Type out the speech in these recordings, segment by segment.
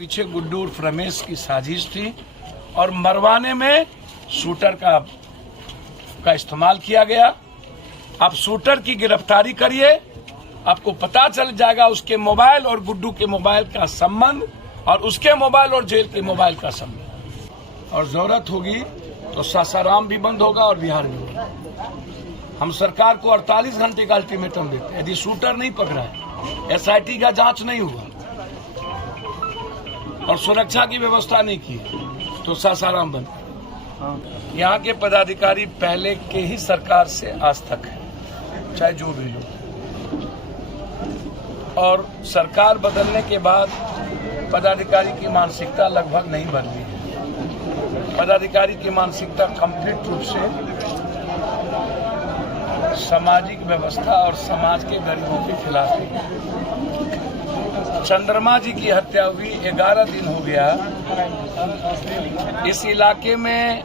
पीछे गुड्डू उर्फ रमेश की साजिश थी और मरवाने में शूटर का इस्तेमाल किया गया। आप शूटर की गिरफ्तारी करिए, आपको पता चल जाएगा उसके मोबाइल और गुड्डू के मोबाइल का संबंध और उसके मोबाइल और जेल के मोबाइल का संबंध। और जरूरत होगी तो सासाराम भी बंद होगा और बिहार भी होगा। हम सरकार को 48 घंटे का अल्टीमेटम देते हैं। यदि शूटर नहीं पकड़ा है, एसआईटी का जांच नहीं हुआ और सुरक्षा की व्यवस्था नहीं की तो सासाराम बंद। यहाँ के पदाधिकारी पहले के ही सरकार से आज तक है, चाहे जो भी लोग, और सरकार बदलने के बाद पदाधिकारी की मानसिकता लगभग नहीं बदली है। पदाधिकारी की मानसिकता कंप्लीट रूप से सामाजिक व्यवस्था और समाज के गरीबों के खिलाफ है। चंद्रमा जी की हत्या हुई 11 दिन हो गया। इस इलाके में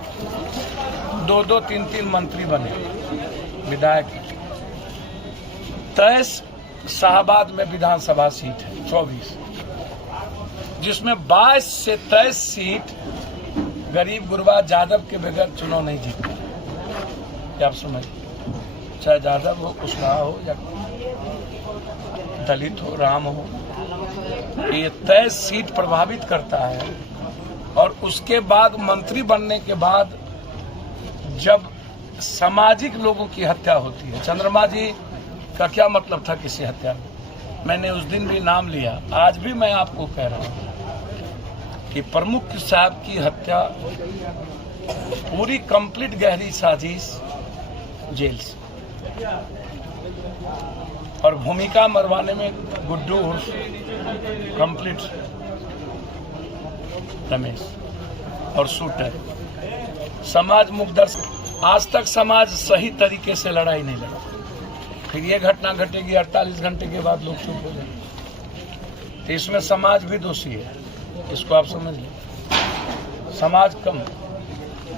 2-2, 3-3 मंत्री बने, विधायक। 23 शाहबाद में विधानसभा सीट है, 24, जिसमें 22 से 23 सीट गरीब गुरबा यादव के बगैर चुनाव नहीं जीता। क्या आप समझ, चाहे यादव हो, कुशवाहा हो या दलित हो, राम हो, ये 23 सीट प्रभावित करता है। और उसके बाद मंत्री बनने के बाद जब सामाजिक लोगों की हत्या होती है, चंद्रमा जी का क्या मतलब था किसी हत्या में? मैंने उस दिन भी नाम लिया, आज भी मैं आपको कह रहा हूं कि प्रमुख साहब की हत्या पूरी कंप्लीट गहरी साजिश जेल से, और भूमिका मरवाने में गुड्डू उर्फ कंप्लीट रमेश और शूटर। समाज मुकदर्श, आज तक समाज सही तरीके से लड़ाई नहीं लड़ा। फिर ये घटना घटेगी 48 घंटे के बाद लोग चुप हो जाएंगे, तो इसमें समाज भी दोषी है। इसको आप समझ लें, समाज कम।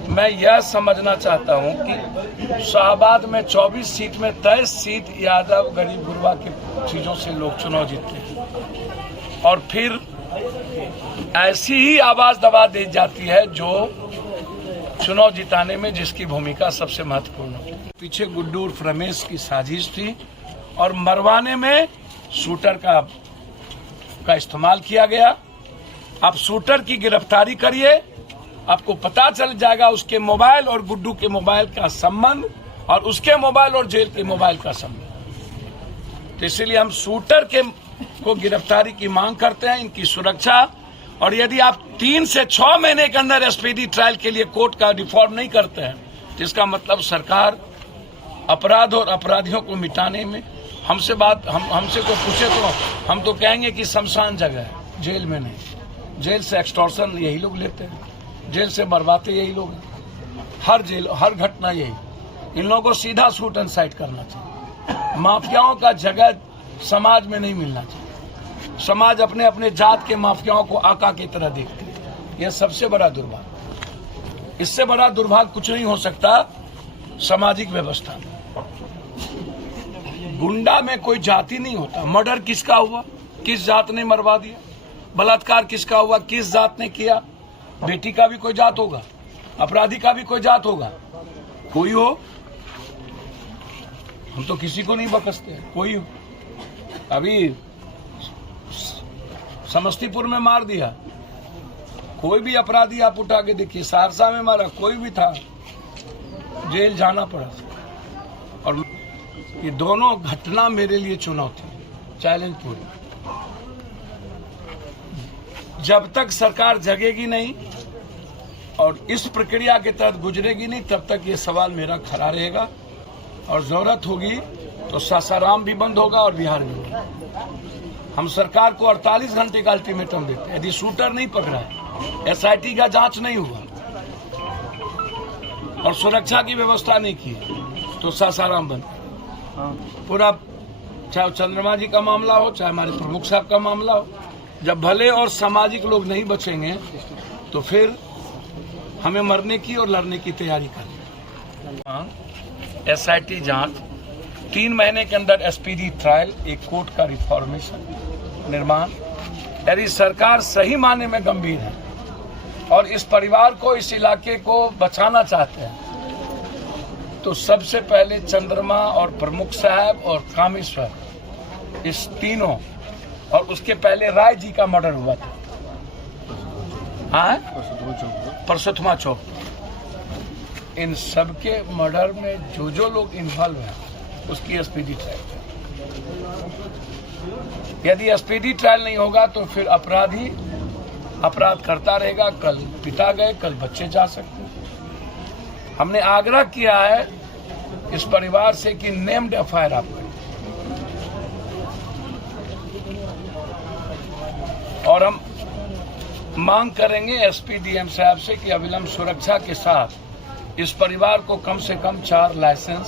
मैं यह समझना चाहता हूं कि शाहबाद में 24 सीट में 23 सीट यादव गरीब गुरबा की चीजों से लोग चुनाव जीतते हैं, और फिर ऐसी ही आवाज दबा दी जाती है जो चुनाव जिताने में जिसकी भूमिका सबसे महत्वपूर्ण है। पीछे गुड्डू उर्फ रमेश की साजिश थी और मरवाने में शूटर का इस्तेमाल किया गया। आप शूटर की गिरफ्तारी करिए, आपको पता चल जाएगा उसके मोबाइल और गुड्डू के मोबाइल का संबंध और उसके मोबाइल और जेल के मोबाइल का संबंध। तो इसलिए हम शूटर को गिरफ्तारी की मांग करते हैं, इनकी सुरक्षा। और यदि आप 3 से 6 महीने के अंदर स्पीडी ट्रायल के लिए कोर्ट का रिफॉर्म नहीं करते हैं, जिसका मतलब सरकार अपराध और अपराधियों को मिटाने में हमसे कोई पूछे तो हम तो कहेंगे कि शमशान जगह है, जेल में नहीं। जेल से एक्सटॉर्शन यही लोग लेते हैं, जेल से मरवाते यही लोग हैं। हर घटना यही। इन लोगों को सीधा शूट एंड साइट करना चाहिए। माफियाओं का जगह समाज में नहीं मिलना चाहिए। समाज अपने अपने जात के माफियाओं को आका की तरह देखते हैं। यह सबसे बड़ा दुर्भाग्य। इससे बड़ा दुर्भाग्य कुछ नहीं हो सकता सामाजिक व्यवस्था में। गुंडा में कोई जाति नहीं होता। मर्डर किसका हुआ, किस जात ने मरवा दिया? बलात्कार किसका हुआ, किस जात ने किया? बेटी का भी कोई जात होगा, अपराधी का भी कोई जात होगा। कोई हो, हम तो किसी को नहीं बकसते। कोई हो, अभी समस्तीपुर में मार दिया, कोई भी अपराधी आप उठा के देखिए, सहरसा में मारा, कोई भी था, जेल जाना पड़ा। और ये दोनों घटना मेरे लिए चुनौती, चैलेंज पूरी। जब तक सरकार जगेगी नहीं और इस प्रक्रिया के तहत गुजरेगी नहीं, तब तक ये सवाल मेरा खड़ा रहेगा। और जरूरत होगी तो सासाराम भी बंद होगा और बिहार भी होगा। हम सरकार को 48 घंटे का अल्टीमेटम देते हैं। यदि शूटर नहीं पकड़ा है, एसआईटी का जांच नहीं हुआ और सुरक्षा की व्यवस्था नहीं की तो सासाराम बंद। पूरा, चाहे चंद्रमा जी का मामला हो, चाहे हमारे प्रमुख साहब का मामला हो, जब भले और सामाजिक लोग नहीं बचेंगे तो फिर हमें मरने की और लड़ने की तैयारी करनी। एसआईटी जांच, 3 महीने के अंदर एसपीडी ट्रायल, एक कोर्ट का रिफॉर्मेशन निर्माण यदि सरकार सही माने में गंभीर है और इस परिवार को, इस इलाके को बचाना चाहते हैं, तो सबसे पहले चंद्रमा और प्रमुख साहब और कामेश्वर, इस तीनों, और उसके पहले राय जी का मर्डर हुआ था परसोत्तमा चौक, इन सबके मर्डर में जो लोग इन्वॉल्व हैं उसकी स्पीडी ट्रायल। यदि स्पीडी ट्रायल नहीं होगा तो फिर अपराधी अपराध करता रहेगा। कल पिता गए, कल बच्चे जा सकते हैं। हमने आग्रह किया है इस परिवार से कि नेम्ड एफआईआर आप करें, और हम मांग करेंगे एसपी डीएम साहब से कि अविलंब सुरक्षा के साथ इस परिवार को कम से कम 4 लाइसेंस,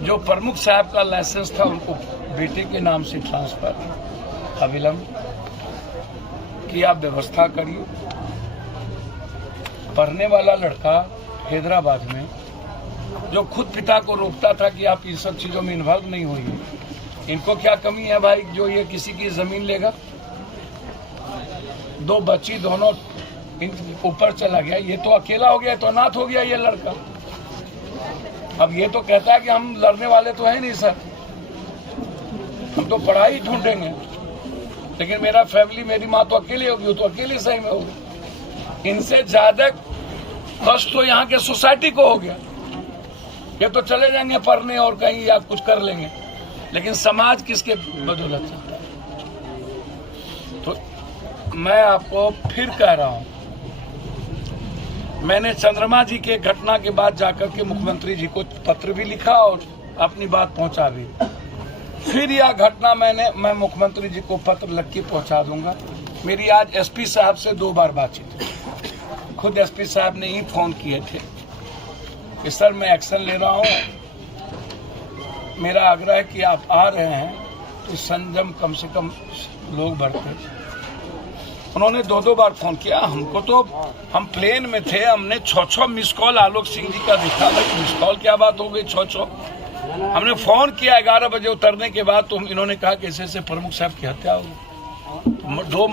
जो प्रमुख साहब का लाइसेंस था उनको बेटे के नाम से ट्रांसफर अविलंब की आप व्यवस्था करिए। पढ़ने वाला लड़का हैदराबाद में जो खुद पिता को रोकता था कि आप इन सब चीजों में इन्वॉल्व नहीं होइए, इनको क्या कमी है भाई जो ये किसी की जमीन लेगा? 2 बच्ची दोनों ऊपर चला गया, ये तो अकेला हो गया, तो अनाथ हो गया ये लड़का। अब ये तो कहता है कि हम लड़ने वाले तो है नहीं सर, हम तो पढ़ाई ढूंढेंगे, लेकिन मेरा फैमिली, मेरी माँ तो अकेली होगी, वो तो अकेले सही में होगी। इनसे ज्यादा कष्ट तो यहाँ के सोसाइटी को हो गया। ये तो चले जाएंगे पढ़ने और कहीं या कुछ कर लेंगे, लेकिन समाज किसके बदौलत चलता है? तो मैं आपको फिर कह रहा हूं, मैंने चंद्रमा जी के घटना के बाद जाकर के मुख्यमंत्री जी को पत्र भी लिखा और अपनी बात पहुंचा भी। फिर यह घटना मैं मुख्यमंत्री जी को पत्र लिख के पहुंचा दूंगा। मेरी आज एसपी साहब से 2 बार बातचीत, खुद एसपी साहब ने ही फोन किए थे कि सर मैं एक्शन ले रहा हूं, मेरा आग्रह है कि आप आ रहे हैं तो संयम कम से कम लोग बरतें। उन्होंने 2 बार फोन किया हमको, तो हम प्लेन में थे, हमने 6 मिस कॉल आलोक सिंह जी का दिखा। भाई मिस कॉल क्या बात हो गई 6? हमने फोन किया 11 बजे उतरने के बाद, तो इन्होंने कहा कि ऐसे प्रमुख साहब की हत्या हो गई। 2